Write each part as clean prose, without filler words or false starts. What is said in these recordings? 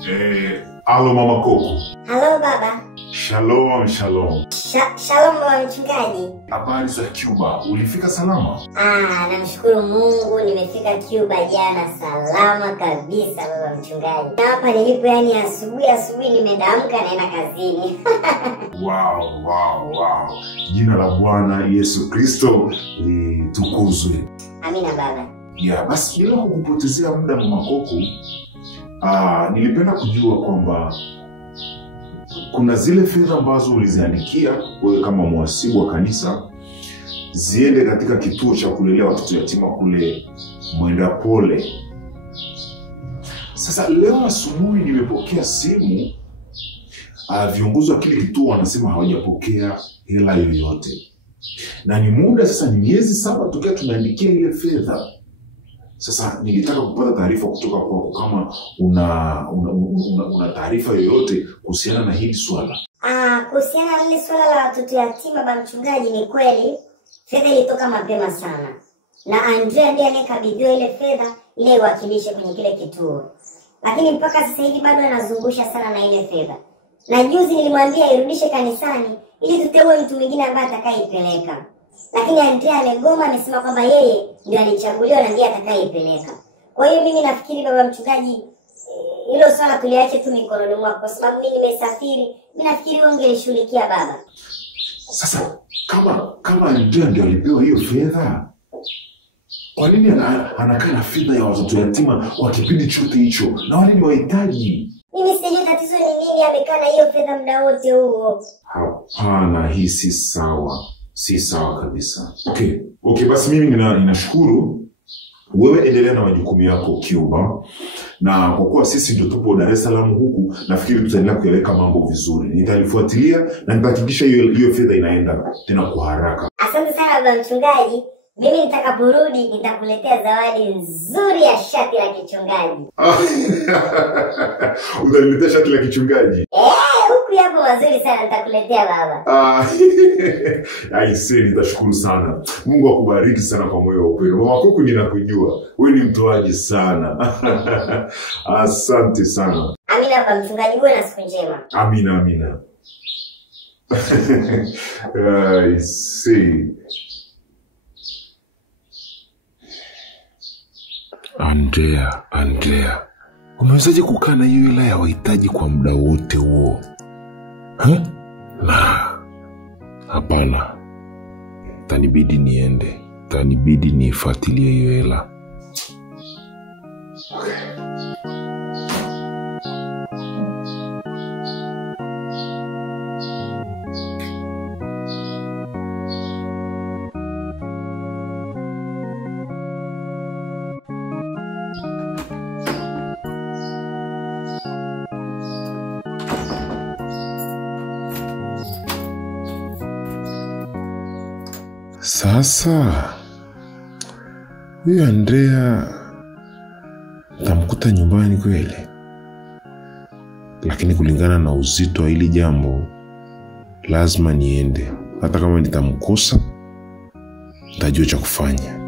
Alo Mama Koko. Halo baba. Shalom. Shalom baba mchungaji. Habari za Cuba, ulifika salama? Namshukuru Mungu nimefika Cuba jana salama kabisa baba mchungaji. Na hapa nilipo yani asubuhi nimeamka naenda kazini. Wow. Jina la Bwana Yesu Kristo litukuzwe. Amina baba. Basi bila kukupotezea muda Mama Koko, nilipenda kujua kwamba kuna zile fedha ambazo uliziandikia wewe kama mhasibu wa kanisa ziende katika kituo cha kulelea watoto yatima kule Mwenda Pole. Sasa leo asubuhi nimepokea simu, viongozi wa kile kituo wanasema hawajapokea hela yoyote. Na ni muda sasa, ni miezi 7 tokea tumeandikia ile fedha. Sasa nilitaka kupata taarifa kutoka kwako kama una taarifa yoyote kuhusiana na hili swala. Kuhusiana na hili swala la watoto yatima baba mchungaji, ni kweli fedha ilitoka mapema sana. Na Andrea ndiye aliyekabidhiwa ile fedha ile iwakilishe kwenye kile kituo. Lakini mpaka sasa hivi bado anazungusha sana na ile fedha. Na juzi nilimwambia irudishe kanisani ili tuteue mtu mwingine ambaye atakayeipeleka. Lakini Andrea amegoma, amesema kwamba yeye ndiye alichaguliwa na ndiye atakayeipeleka. Kwa hiyo mimi nafikiri baba mchungaji, hilo swala tuliache tu mikononi mwako kwa sababu mimi nimesafiri. Mimi nafikiri wewe ungelishughulikia baba. Sasa kama Andrea ndiye alipewa hiyo fedha, kwa nini anakaa na fedha ya watoto yatima kwa kipindi chote hicho? Na wale ni wahitaji. Mimi sijui tatizo ni nini, amekaa na hiyo fedha muda wote huo. Hapana, hii si sawa. Si sawa kabisa. Okay, basi mimi ninashukuru. Wewe endelea na majukumu yako Cuba. Na kwa kuwa sisi ndio tupo Dar es Salaam huku, nafikiri tutaendelea kuyaweka mambo vizuri. Nitalifuatilia na nitahakikisha hiyo fedha inaenda tena kwa haraka. Asante sana baba mchungaji. Mimi nitakaporudi nitakuletea zawadi nzuri ya shati la kichungaji. Utaniletea shati la kichungaji? Huku yapo mazuri sana, nitakuletea baba. Aisee, nitashukuru sana. Mungu akubariki sana kwa moyo wa upendo. Mama Koko, ninakujua wewe ni mtoaji sana. Asante sana. Amina baba mchungaji, uwe na siku njema. Amina. Aisee. Andrea, unawezaje kukaa na hiyo hela ya wahitaji kwa muda wote huo? Hapana. Tanibidi niende. Tanibidi nifuatilie hiyo hela. Sasa huyu Andrea tamkuta nyumbani kweli? Lakini kulingana na uzito wa hili jambo lazima niende. Hata kama nitamkosa, nitajua cha kufanya.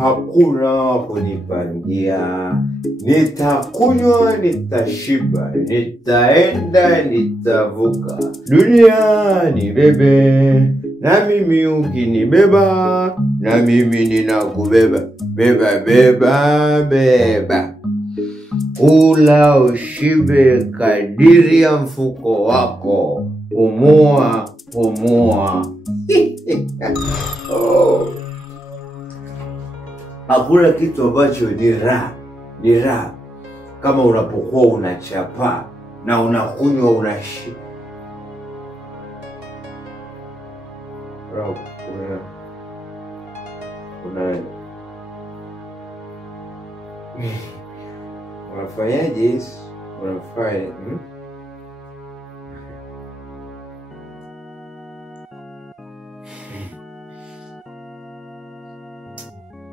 Hakuna kunipangia, nitakunywa, nitashiba, nitaenda, nitavuka. Dunia ni bebe, na mimi ukinibeba, na mimi ninakubeba. Beba. Ula ushibe kadiri ya mfuko wako. Pumua. Hakuna kitu ambacho ni raha kama unapokuwa unachapa na unakunywa unashiba. Unafanyaje? Unafanya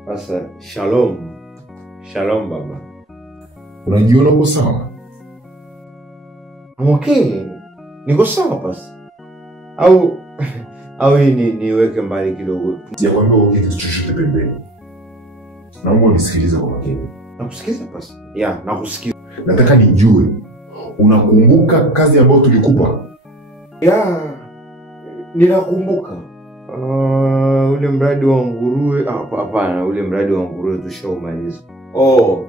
Sasa shalom baba. Unajiona uko sawa? I'm okay. Niko sawa basi. Au Au niweke mbali kidogo? Sijakwambia uweke kitu chochote pembeni. Naomba unisikilize kwa makini. Nakusikiza basi. Ya, nakusikiza. Nataka nijue unakumbuka kazi ambayo tulikupa? Ya, ninakumbuka. Ule mradi wa nguruwe, hapana, ule mradi wa nguruwe tushaumaliza. Oh.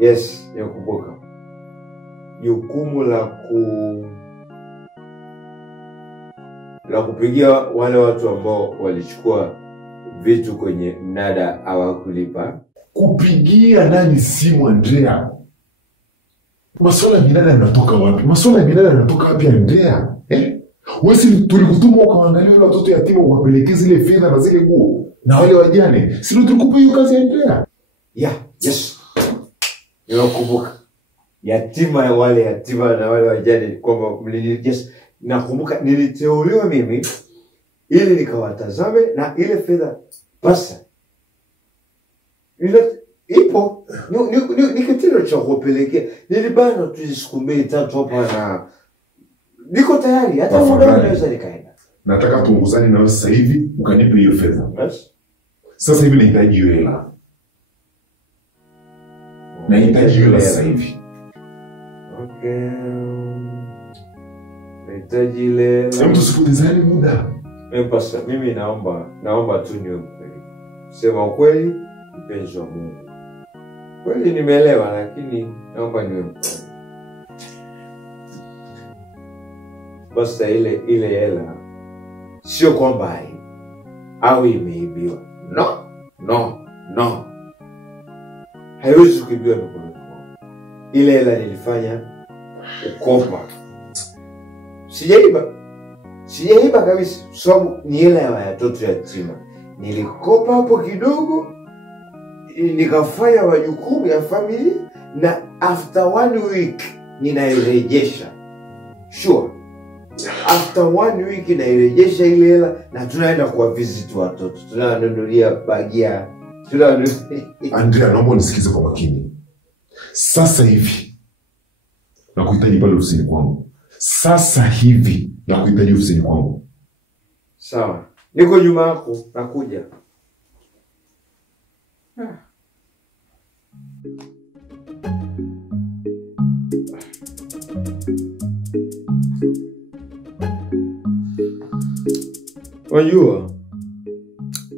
Yes, nakumbuka. Jukumu la kupigia wale watu ambao walichukua vitu kwenye mnada hawakulipa. Kupigia nani simu, Andrea? Masuala ya minada yanatoka wapi? Masuala ya minada yanatoka wapi, Andrea? Wewe tulikutuma ukaangalia wale watoto yatima uwapelekee zile fedha na zile nguo na wale wajane. Si tulikupa hiyo kazi, Andrea? Yes. Ninakumbuka. Yatima na wale wajane kwamba yes. Nakumbuka niliteuliwa mimi ili nikawatazame na ile fedha pasa. Ipo ni kitendo cha kupelekea. Nilibana tu siku 2-3 hapa na niko tayari hata muda unaweza nikaenda. Nataka tuongozane na wewe sasa hivi ukanipe hiyo fedha. Yes. Sasa hivi nahitaji hiyo hela. Nahitaji hiyo hela sasa hivi. Okay. Nahitaji ile. Hebu tusipotezane muda. Pasa, mimi naomba tu niwe mkweli. Sema ukweli, mpenzi wa Mungu. Kweli nimeelewa, lakini naomba niwe mkweli. Basta ile hela sio kwamba au imeibiwa. No. Haiwezi kuibiwa mikono. Ile hela nilifanya ukopa. Sijaiba kabisa, sababu ni hela ya watoto yatima. Nilikopa hapo kidogo, nikafanya majukumu ya familia, na after 1 week ninairejesha. Sure. After 1 week nairejesha ile hela na tunaenda kwa visit watoto. Tunawanunulia bagia. Andrea, naomba unisikize kwa makini. Sasa hivi nakuhitaji pale ofisini kwangu. Sawa. Niko nyuma yako, nakuja. Wajua,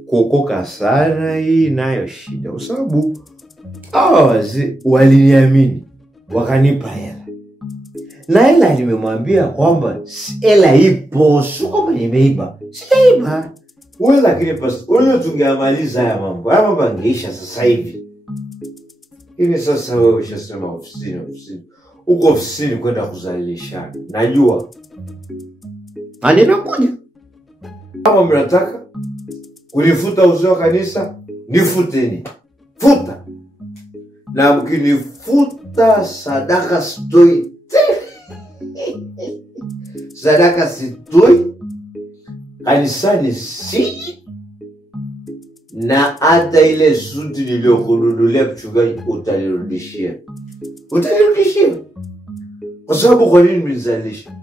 kuokoka sana hii nayo shida. Kwa sababu hawa wazee waliniamini, wakanipa hela. Na hela nimemwambia kwamba hela ipo, sio kwamba nimeiba. Sijaiba. Wewe lakini pasi, wewe tungeamaliza haya mambo. Haya mambo yangeisha sasa hivi. Hivi sasa wewe ushasema ofisini. Uko ofisini kwenda kuzalishana. Najua. Ninakuja. Kama mnataka kunifuta uzee wa kanisa, nifuteni. Futa. Na mkinifuta sadaka sitoi. Sadaka sitoi. Kanisani siji. Na hata ile suti niliyokununulia mchungaji utanirudishia. Kwa sababu kwa nini mnizalisha?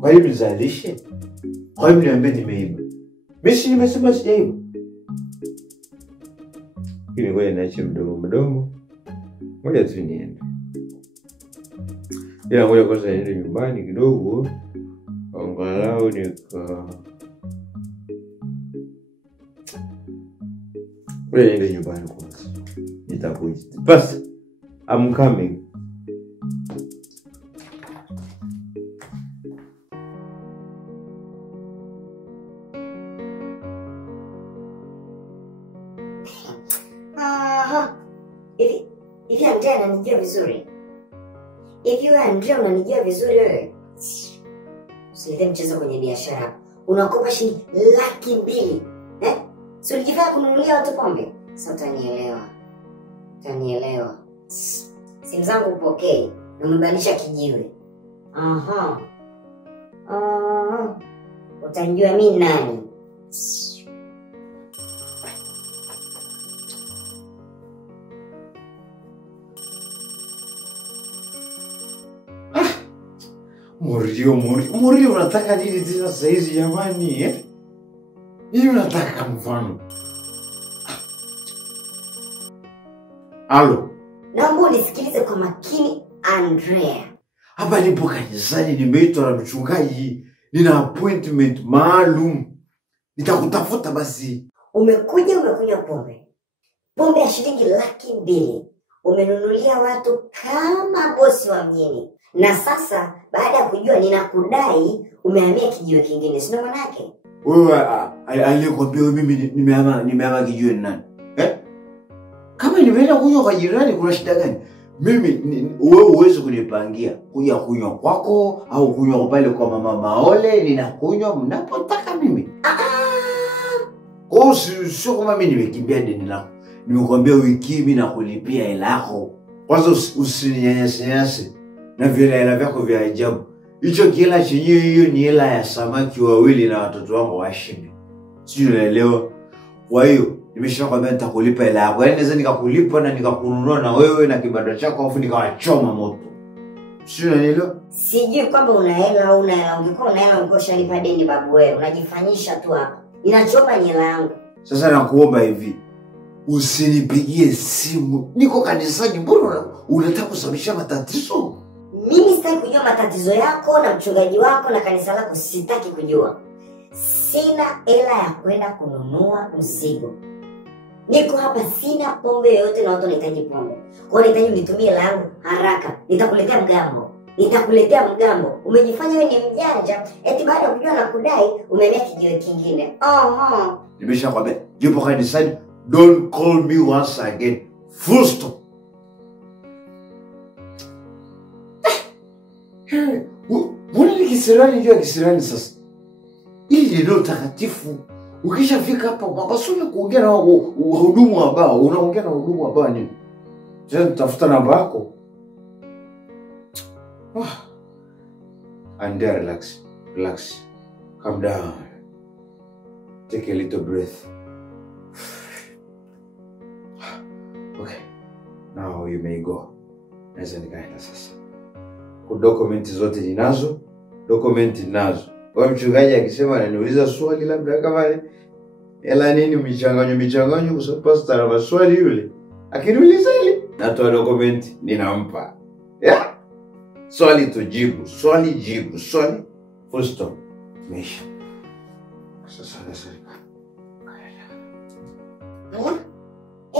Kwa nini mnizalishe? Kwa nini niambie nimeiba? Mimi si nimesema sijaiba. Kile ngoja naache mdomo. Ngoja tu niende. Ila ngoja kwanza niende nyumbani kidogo. Angalau ngoja niende nyumbani kwanza. Nitakuja. Basi, I'm coming. Hivi Andrea ananijua vizuri? Hivi wewe Andrea unanijua vizuri wewe? Usilete mchezo kwenye biashara. Unakopa shilingi 200,000. Si ulijifanya kununulia watu pombe? Sasa utanielewa. Simu zangu upokee. Na umebanisha kijiwe. Utanijua mimi nani? Morio unataka nini tena sasa hizi jamani eh? Nini unataka mfano? Alo. Naomba unisikilize kwa makini Andrea. Hapa nipo kanisani, nimeitwa na mchungaji. Nina appointment maalum. Nitakutafuta basi. Umekunywa pombe. Pombe ya shilingi 200,000. Umenunulia watu kama bosi wa mjini. Na sasa baada ya kujua ninakudai, umehamia kijiwe kingine. Sio manake? Wewe aliyekwambia mimi nimehama kijiwe ni nani? Kama nimeenda kunywa kwa jirani kuna shida gani? Wewe uweze kunipangia kuja kunywa kwako au kunywa pale kwa mama Maole, ninakunywa mnapotaka mimi. Sio kama mimi nimekimbia deni lako. Nimekwambia wiki mimi nakulipia hela yako. Kwanza usininyanyase na vile hela vyako vya ajabu. Hicho kila chenyewe hiyo ni hela ya samaki wawili na watoto wangu washibe. Sijui unaelewa. Kwa hiyo nimeshakwambia nitakulipa hela yako. Yaani naweza nikakulipa na nikakununua na wewe na kibanda chako afu nikawachoma moto. Sijui unanielewa? Sijui kwamba una hela au una hela. Ungekuwa una hela ungeshalipa deni babu wewe. Unajifanyisha tu hapa. Inachoma ni hela yangu. Sasa nakuomba hivi. Usinipigie simu. Niko kanisani, mbona unataka kusababisha matatizo? Mimi sitaki kujua matatizo yako na mchungaji wako na kanisa lako, sitaki kujua. Sina hela ya kwenda kununua mzigo. Niko hapa sina pombe yoyote na watu wanahitaji pombe. Kwa hiyo nahitaji unitumie hela yangu haraka. Nitakuletea mgambo. Umejifanya wewe ni mjanja, eti baada ya kujua na kudai umehamia kijiwe kingine. Nimeshakwambia, yupo kanisani, don't call me once again. Full stop. Mbona ni kisirani juu ya kisirani sasa? Hili ndio takatifu. Ukishafika hapa mapasuni kuongea na wahudumu wa baa, unaongea na wahudumu wa baa nini? Sasa tafuta namba yako. And there, relax. Calm down. Take a little breath. Okay. Now you may go. Naweza nikaenda sasa. Dokumenti zote ninazo. Kwa mchungaji akisema ananiuliza swali labda kama hela nini michanganyo kwa sababu pastor ana maswali yule. Akiniuliza hili, natoa dokumenti ninampa. Yeah. Swali tujibu, jibu. Full stop. Mesha. Sasa.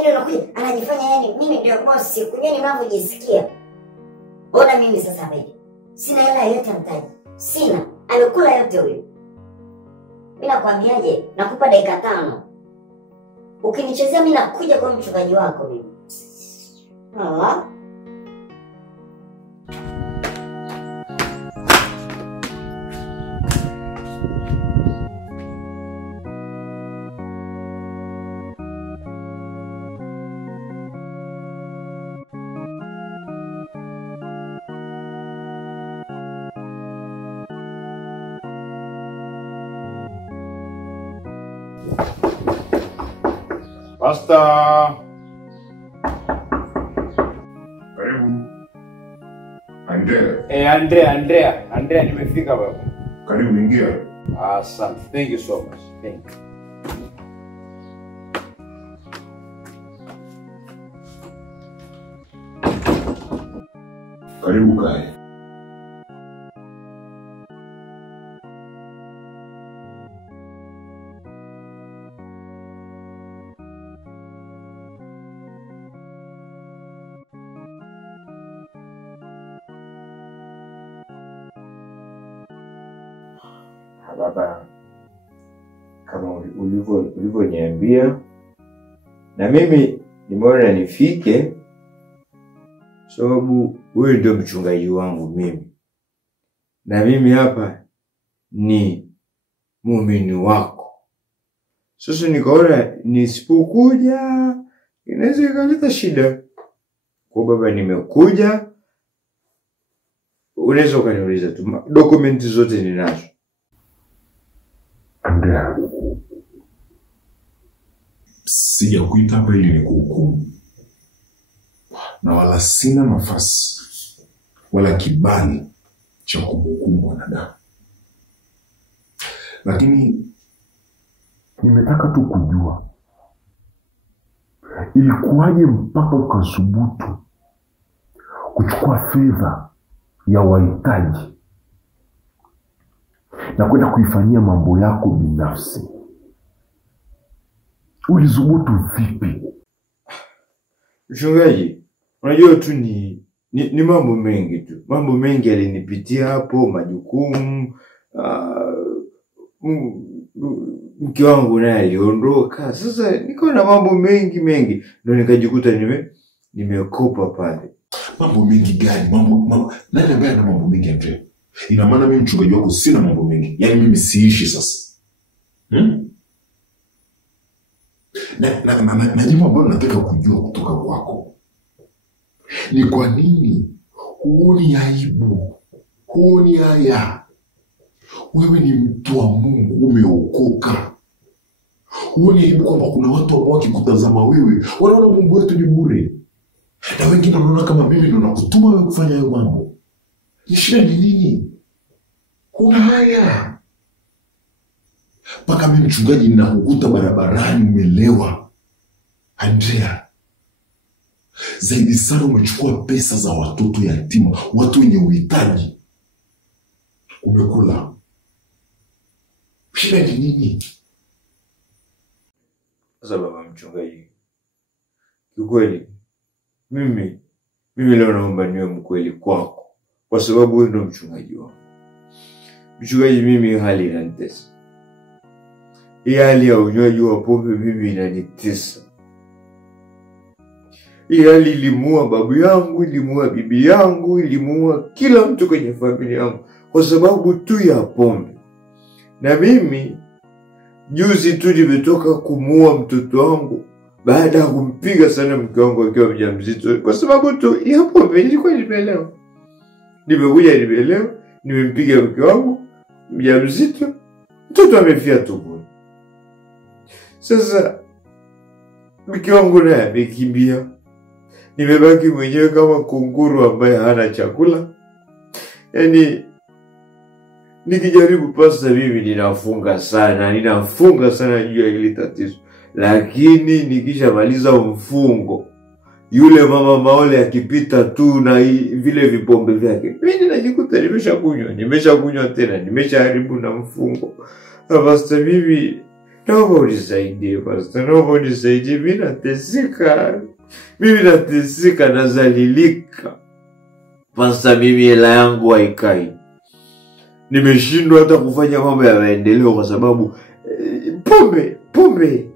Unakuja anajifanya yani mimi ndio bosi, kunyeni ninavyojisikia. Ona mimi sasa hivi. Sina hela yote mtaji. Sina. Amekula yote huyo. Mimi nakwambiaje? Nakupa dakika 5. Ukinichezea mimi nakuja kwa mchungaji wako mimi. Pastor. Karibu. Andrea nimefika baba. Karibu ingia. Asante. Thank you so much. Thank you. Karibu kae. Baba, kama ulivyoniambia na mimi nimeona nifike sababu wewe ndio mchungaji wangu mimi. Na mimi hapa ni muumini wako. Sasa nikaona nisipokuja inaweza ikaleta shida. Kwa baba nimekuja, unaweza ukaniuliza tu, dokumenti zote ninazo. Andrea, sijakuita hapa ili nikuhukumu, na wala sina nafasi wala kibali cha kumhukumu mwanadamu. Lakini nimetaka tu kujua ilikuwaje mpaka ukasubutu kuchukua fedha ya wahitaji na kwenda kuifanyia mambo yako binafsi. Ulizubutu vipi? Mchungaji, unajua tu ni mambo mengi tu. Mambo mengi yalinipitia hapo, majukumu, mke wangu naye aliondoka. Sasa niko na mambo mengi ndio nikajikuta nimekopa pale. Mambo mengi gani? Mambo nani ambaye ana mambo mengi Andre? Ina maana mimi mchungaji wako sina mambo mengi. Yaani mimi siishi sasa. Na jambo ambalo nataka kujua kutoka kwako ni kwa nini huoni aibu, huoni haya? Wewe ni mtu wa Mungu, umeokoka. Huoni aibu kwamba kuna watu ambao wakikutazama wewe wanaona Mungu wetu ni bure, na wengine wanaona kama mimi ndo nakutuma wewe kufanya hayo mambo? Ni shida ni nini? Huna haya. Mpaka mimi mchungaji ninakukuta barabarani umelewa. Andrea, zaidi sana umechukua pesa za watoto yatima, watu wenye uhitaji, umekula. Shida ni nini? Sasa baba mchungaji, kiukweli mimi leo naomba niwe mkweli kwako, kwa sababu wewe ndio mchungaji wangu. Mchungaji, mimi hali inanitesa. Hii hali ya unywaji wa pombe mimi inanitesa. Hii hali ilimuua babu yangu, ilimuua bibi yangu, ilimuua kila mtu kwenye familia yangu kwa sababu tu ya pombe. Na mimi juzi tu nimetoka kumuua mtoto wangu baada ya kumpiga sana mke wangu akiwa mjamzito kwa sababu tu ya pombe. Nilikuwa nimelewa. Nimelewa, nimempiga mke wangu mjamzito, mtoto amefia tumboni. Sasa mke wangu naye amekimbia. Nimebaki mwenyewe kama kunguru ambaye hana chakula. Yaani nikijaribu pasta mimi ninafunga sana juu ya hili tatizo. Lakini nikishamaliza mfungo, yule mama Maole akipita tu na vile vipombe vyake, mimi najikuta nimeshakunywa tena, nimeshaharibu na mfungo. Pasta mimi naomba unisaidie pasta, naomba unisaidie. Mimi nateseka, nazalilika. Pasta, mimi hela yangu haikai. Nimeshindwa hata kufanya mambo ya maendeleo kwa sababu pombe.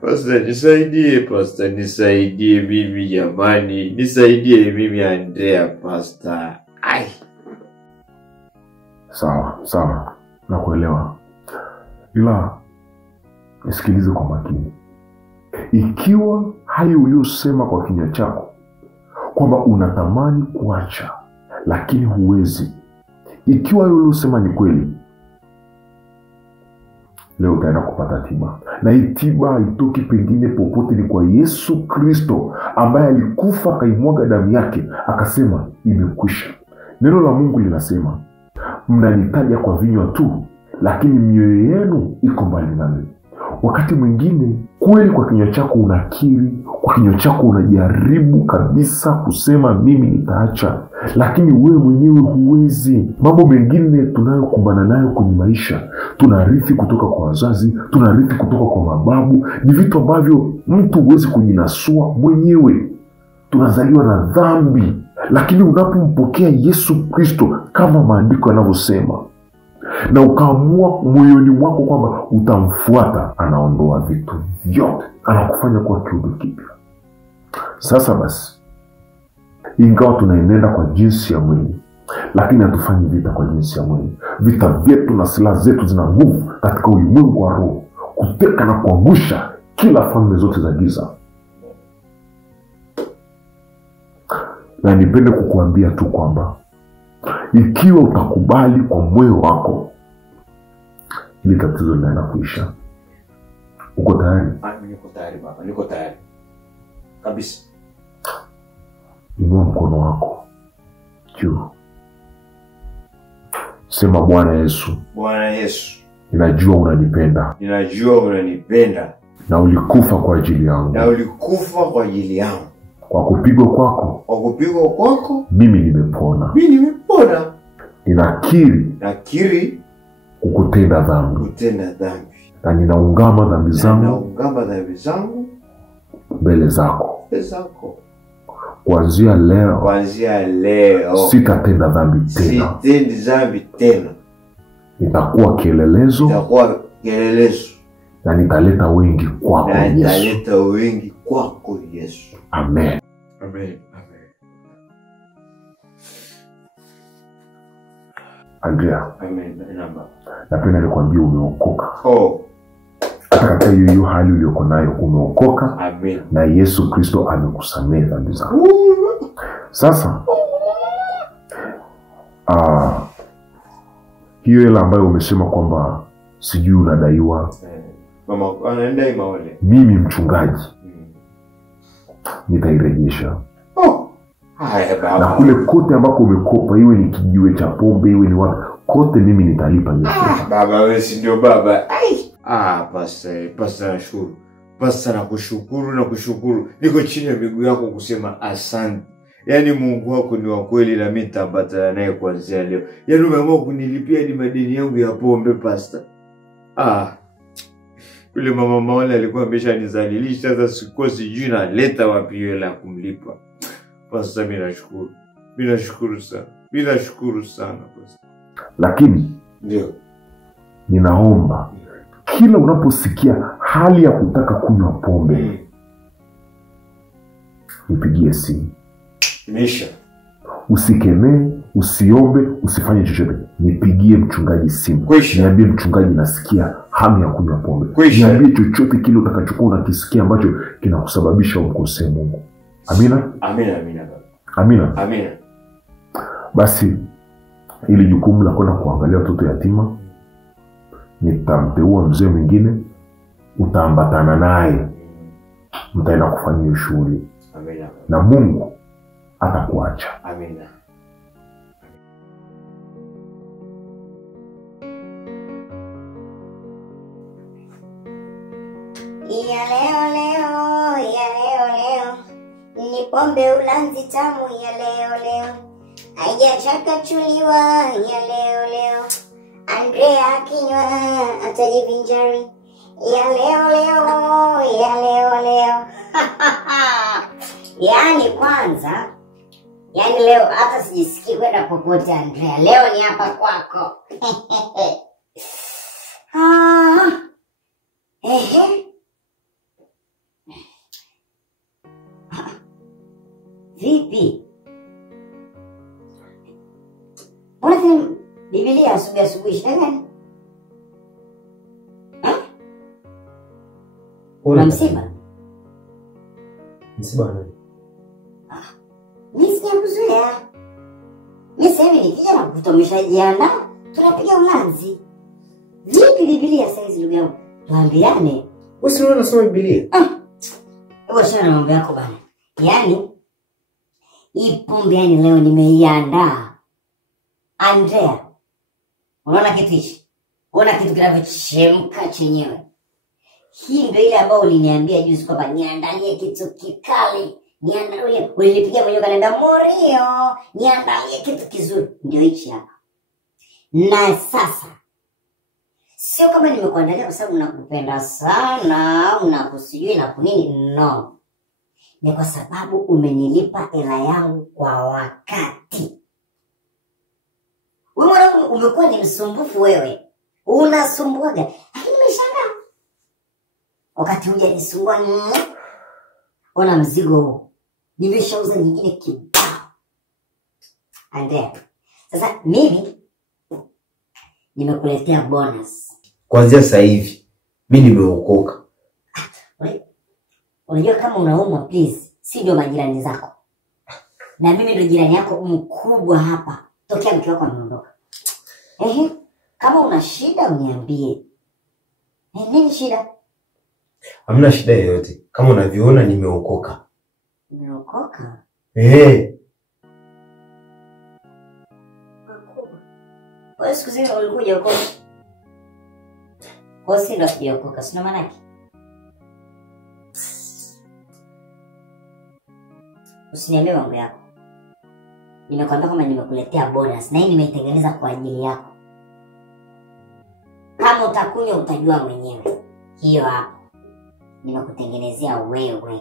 Pasta nisaidie mimi jamani. Nisaidie mimi Andrea pasta. Sawa. Nakuelewa. Ila nisikilize kwa makini. Ikiwa hayo uliyosema kwa kinywa chako kwamba unatamani kuacha lakini huwezi, ikiwa hayo uliyosema ni kweli, leo utaenda kupata tiba. Na hii tiba haitoki pengine popote, ni kwa Yesu Kristo ambaye alikufa akaimwaga damu yake akasema imekwisha. Neno la Mungu linasema, mnanitaja kwa vinywa tu, lakini mioyo yenu iko mbali nami. Wakati mwingine kweli kwa kinywa chako unakiri, kwa kinywa chako unajaribu kabisa kusema mimi nitaacha, lakini wewe mwenyewe huwezi. Mambo mengine tunayokumbana nayo kwenye maisha tunarithi kutoka kwa wazazi, tunarithi kutoka kwa mababu. Ni vitu ambavyo mtu huwezi kujinasua mwenyewe. Tunazaliwa na dhambi, lakini unapompokea Yesu Kristo kama maandiko yanavyosema, na ukaamua moyoni mwako kwamba utamfuata, anaondoa vitu vyote, anakufanya kuwa kiumbe kipya. Sasa basi, ingawa tunaenenda kwa jinsi ya mwili, lakini hatufanyi vita kwa jinsi ya mwili. Vita vyetu na silaha zetu zina nguvu katika ulimwengu wa roho, kuteka na kuangusha kila falme zote za giza. Na nipende kukuambia tu kwamba ikiwa utakubali kwa moyo wako, ili tatizo linaenda kuisha. Uko tayari? Niko tayari baba, niko tayari kabisa. Inua mkono wako juu. Sema Bwana Yesu. Bwana Yesu, Ninajua unanipenda. ninajua unanipenda Na ulikufa kwa ajili yangu. na ulikufa kwa ajili yangu. Kwa kupigwa kwako Kwa kupigwa kwako mimi nimepona. mimi nimepona. Nakiri kukutenda dhambi. Kutenda dhambi. Na ninaungama dhambi zangu Naungama dhambi zangu mbele zako. mbele zako. Kuanzia leo sitatenda dhambi tena. Sitendi dhambi tena. Nitakuwa kielelezo Nitakuwa kielelezo na nitaleta wengi kwako na Yesu. nitaleta wengi kwako Yesu. Amen. Amen. Andrea, Amen. napenda nikwambie umeokoka. Oh. Hata katika hiyo hali uliyoko nayo umeokoka. Amen. Na Yesu Kristo amekusamehe dhambi zako. Sasa hiyo hela ambayo umesema kwamba sijui unadaiwa, Mama anaenda imaole. mimi mchungaji nitairejesha. Oh. Haya baba. Na kule kote ambako umekopa, iwe ni kijiwe cha pombe, iwe ni wapi, kote mimi nitalipa hiyo pesa. Baba wewe si ndio baba? Ai. Pasta nashukuru. Pasta nakushukuru. Niko chini ya miguu yako kusema asante. Yaani Mungu wako ni wa kweli na mimi nitaambatana naye kuanzia leo. Yaani umeamua kunilipia hadi madeni yangu ya pombe pasta. Yule mama Maole alikuwa ameshanizalilisha, sasa sikuwa sijui naleta wapi hiyo hela kumlipa. Pasta mimi nashukuru. Mimi nashukuru sana pasta. Lakini Ndio. ninaomba kila unaposikia hali ya kutaka kunywa pombe, nipigie simu. Imeisha. Usikemee, usiombe, usifanye chochote. Nipigie mchungaji simu. Kwisha. Niambie mchungaji, nasikia hamu ya kunywa pombe. Kwisha. Niambie chochote kile utakachokuwa unakisikia ambacho kinakusababisha umkosee Mungu. Amina? Amina. Basi ili jukumu la kwenda kuangalia watoto yatima, nitamteua mzee mwingine, utaambatana naye, mtaenda kufanya hiyo shughuli. Amina. Na Mungu atakuacha. Amina. Ya leo ni pombe ulanzi tamu ya leo haijachakachuliwa ya leo Andrea akinywa atajivinjari ya leo yani kwanza, yani leo hata sijisikii kwenda popote Andrea, leo ni hapa kwako. Vipi? Mbona Biblia asubuhi shida gani? Una msiba? Msiba nani? Mimi sijakuzoea. Mimi sasa nikija na kutomeshajiandaa, tunapiga ulanzi. Vipi Biblia sasa hizi ndugu yangu? Tuambiane. Wewe si unasoma Biblia? Wewe shana mambo yako bana. Yaani hii pombe yani leo nimeiandaa. Andrea, unaona kitu hichi? Unaona kitu kinavyochemka chenyewe. Hii ndio ile ambayo uliniambia juzi kwamba niandalie kitu kikali. Niandalie, ulinipigia mwenyewe kaniambia Morio, niandalie kitu kizuri. Ndio hichi hapa. Na sasa sio kama nimekuandalia kwa sababu nakupenda sana, unakusijui na kunini, no. Ni kwa sababu umenilipa hela yangu kwa wakati. Wewe mwanangu umekuwa ni msumbufu wewe. Unasumbuaga. Lakini nimeshangaa. Wakati huja nisumbua, ona mzigo huu. Nimeshauza nyingine kibao. Andrea. Sasa mimi nimekuletea bonus. Kuanzia sasa hivi mimi nimeokoka. Unajua kama unaumwa please, si ndio majirani zako. Na mimi ndio jirani yako mkubwa hapa. Tokea mke wako ameondoka. Kama una shida uniambie. Nini shida? Hamna shida yoyote. Kama unavyoona nimeokoka. Umeokoka? Kwa siku zile ulikuja huko. Kwa sisi ndo sijaokoka, sina maana yake. Usiniambie mambo yako. Nimekwambia kama nimekuletea bonus na hii nimeitengeneza kwa ajili yako. Kama utakunywa utajua mwenyewe. Hiyo hapo. Nimekutengenezea wewe.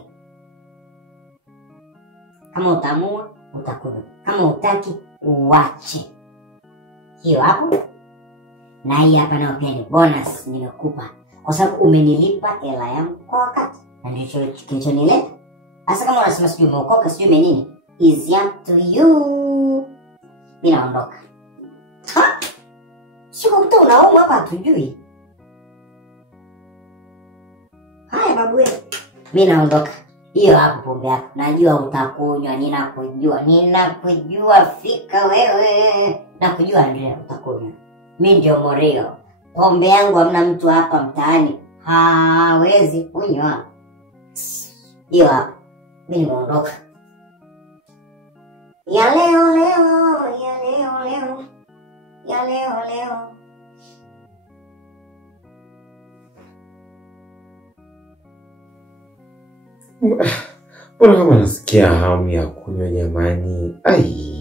Kama utaamua utakunywa. Kama utaki uache. Hiyo hapo. Na hii hapa nayo pia ni bonus nimekupa. Kwa sababu umenilipa hela yangu kwa wakati. Na ndicho kilichonileta. Sasa kama unasema sijui umeokoka sijui menini, is up to you. Mimi naondoka. Ha? Siko kuta unaomba hapa hatujui. Haya babu wewe. Mimi naondoka. Hiyo hapo pombe yako. Najua utakunywa, ninakujua fika wewe. Nakujua Andrea utakunywa. Mimi ndio Morio. Pombe yangu hamna mtu hapa mtaani hawezi kunywa. Hiyo hapo. Mimi nimeondoka. Ya leo leo. Mbona kama nasikia hamu ya kunywa jamani? Ai.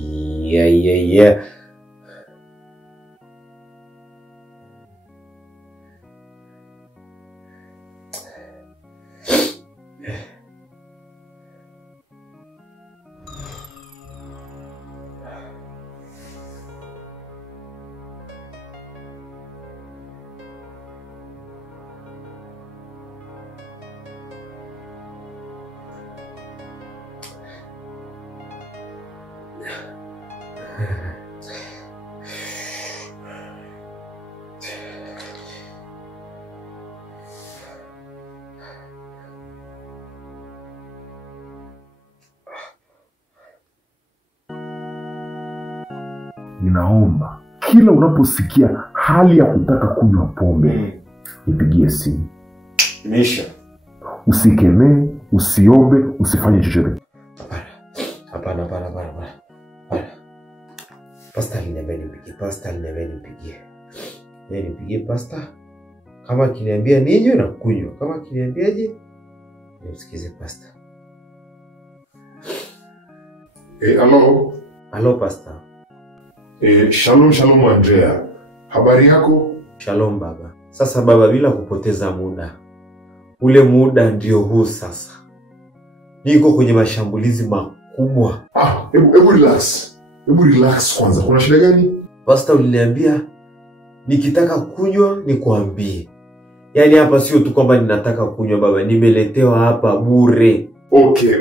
Ninaomba kila unaposikia hali ya kutaka kunywa pombe, nipigie simu. Imeisha. Usikemee, usiombe, usifanye chochote. Hapana. Pasta aliniambia nipigie. Nipigie pasta. Kama akiniambia ninywe na kunywa. Kama akiniambiaje? Nimsikize pasta. Hello pasta. Shalom Andrea. Habari yako? Shalom baba. Sasa baba, bila kupoteza muda. Ule muda ndio huu sasa. Niko kwenye mashambulizi makubwa. Hebu relax kwanza. Kuna shida gani? Pasta uliniambia nikitaka kunywa nikuambie. Yaani hapa sio tu kwamba ninataka kunywa baba, nimeletewa hapa bure. Okay.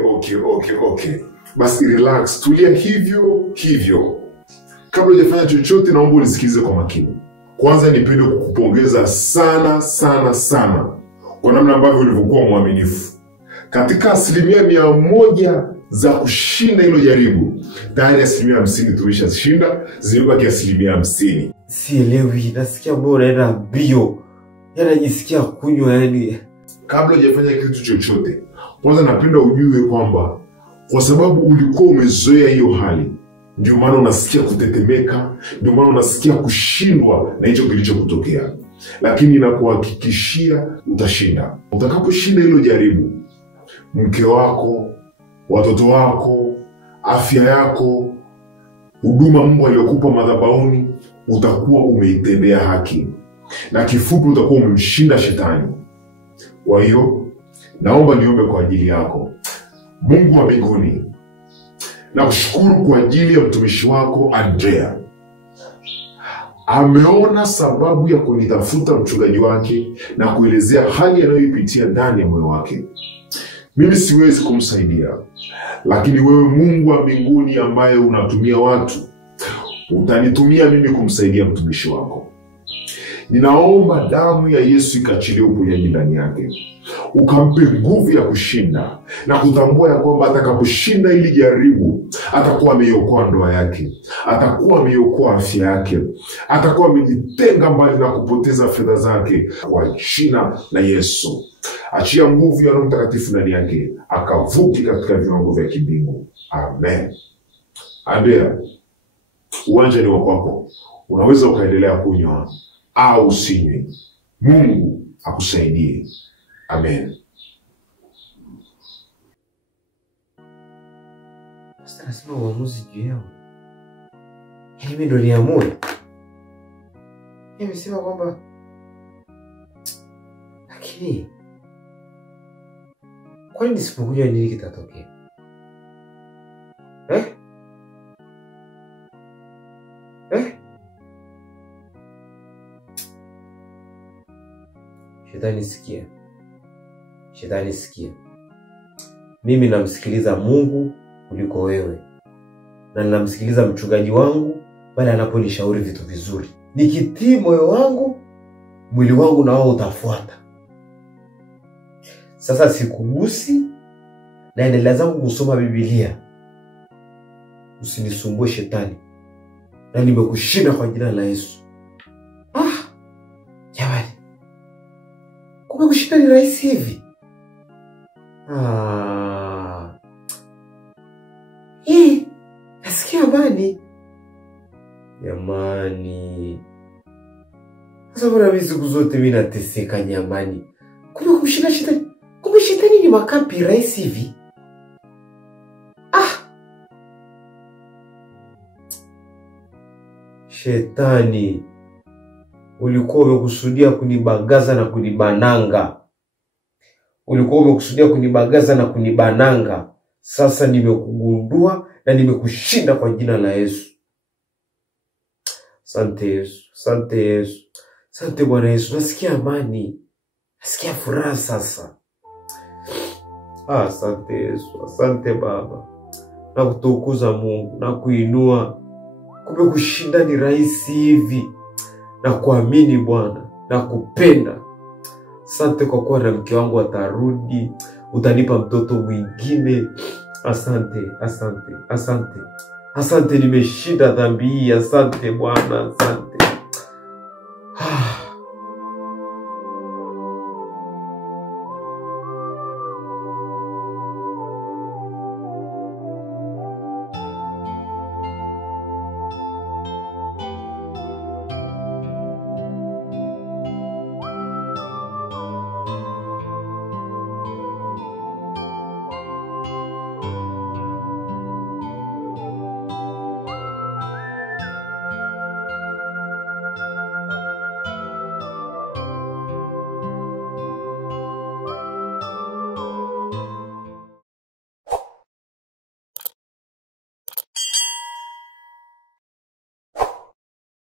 Basi relax, tulia hivyo. Kabla hujafanya chochote naomba unisikilize kwa makini. Kwanza nipende kukupongeza sana kwa namna ambavyo ulivyokuwa mwaminifu. Katika 100% za kushinda hilo jaribu, tayari 50% tumeshashinda, zimebaki 50%. Sielewi, nasikia mbona unaenda mbio. Najisikia kunywa yani. Kabla hujafanya kitu chochote, kwanza napenda ujue kwamba kwa sababu ulikuwa umezoea hiyo hali, ndio maana unasikia kutetemeka, ndio maana unasikia kushindwa na hicho kilichokutokea. Lakini nakuhakikishia utashinda. Utakaposhinda hilo jaribu, mke wako, watoto wako, afya yako, huduma Mungu aliyokupa madhabahuni, utakuwa umeitendea haki. Na kifupi utakuwa umemshinda shetani. Kwa hiyo naomba niombe kwa ajili yako. Mungu wa mbinguni, nakushukuru kwa ajili ya mtumishi wako Andrea. Ameona sababu ya kunitafuta mchungaji wake na kuelezea hali anayoipitia ndani ya moyo wake. Mimi siwezi kumsaidia, lakini wewe Mungu wa mbinguni ambaye unatumia watu, utanitumia mimi kumsaidia mtumishi wako. Ninaomba damu ya Yesu ikachilie uponyaji ndani yake. Ukampe nguvu ya kushinda na kutambua ya kwamba atakaposhinda hili jaribu, atakuwa ameiokoa ndoa yake, atakuwa ameiokoa afya yake, atakuwa amejitenga mbali na kupoteza fedha zake kwa jina la Yesu. Achia nguvu ya Roho Mtakatifu ndani yake, akavuki katika viwango vya kimbingu. Amen. Andrea, uwanja ni wa kwako. unaweza ukaendelea kunywa au usinywe. Mungu akusaidie. Amen. Sasa nasema uamuzi juu yao. Yaani mimi ndo niamue. Nimesema kwamba lakini kwani nisipokunywa nini kitatokea? Shetani sikia. Mimi namsikiliza Mungu kuliko wewe. Na ninamsikiliza mchungaji wangu pale anaponishauri vitu vizuri. Nikitii moyo wangu, mwili wangu na wao utafuata. Sasa sikugusi, naendelea zangu kusoma Biblia. Usinisumbue shetani. Na nimekushinda kwa jina la Yesu. Jamani. Kumbe kushinda ni rahisi hivi. Nasikia amani. Jamani. Sasa mbona mimi siku zote mimi nateseka jamani? Kumbe kushinda shetani. Kumbe shetani ni makapi rahisi hivi. Shetani, ulikuwa umekusudia kunibagaza na kunibananga. Ulikuwa umekusudia kunibagaza na kunibananga. Sasa nimekugundua na nimekushinda kwa jina la Yesu. Asante Yesu, asante Yesu. Asante Bwana Yesu, nasikia amani. Nasikia furaha sasa. Asante Yesu, asante Baba. Na kutukuza Mungu, na kuinua. Kumbe kushinda ni rahisi hivi. Na kuamini Bwana, na kupenda. Asante kwa kuwa na mke wangu atarudi, utanipa mtoto mwingine. Asante, asante, asante. Asante nimeshinda dhambi hii. Asante Bwana, asante.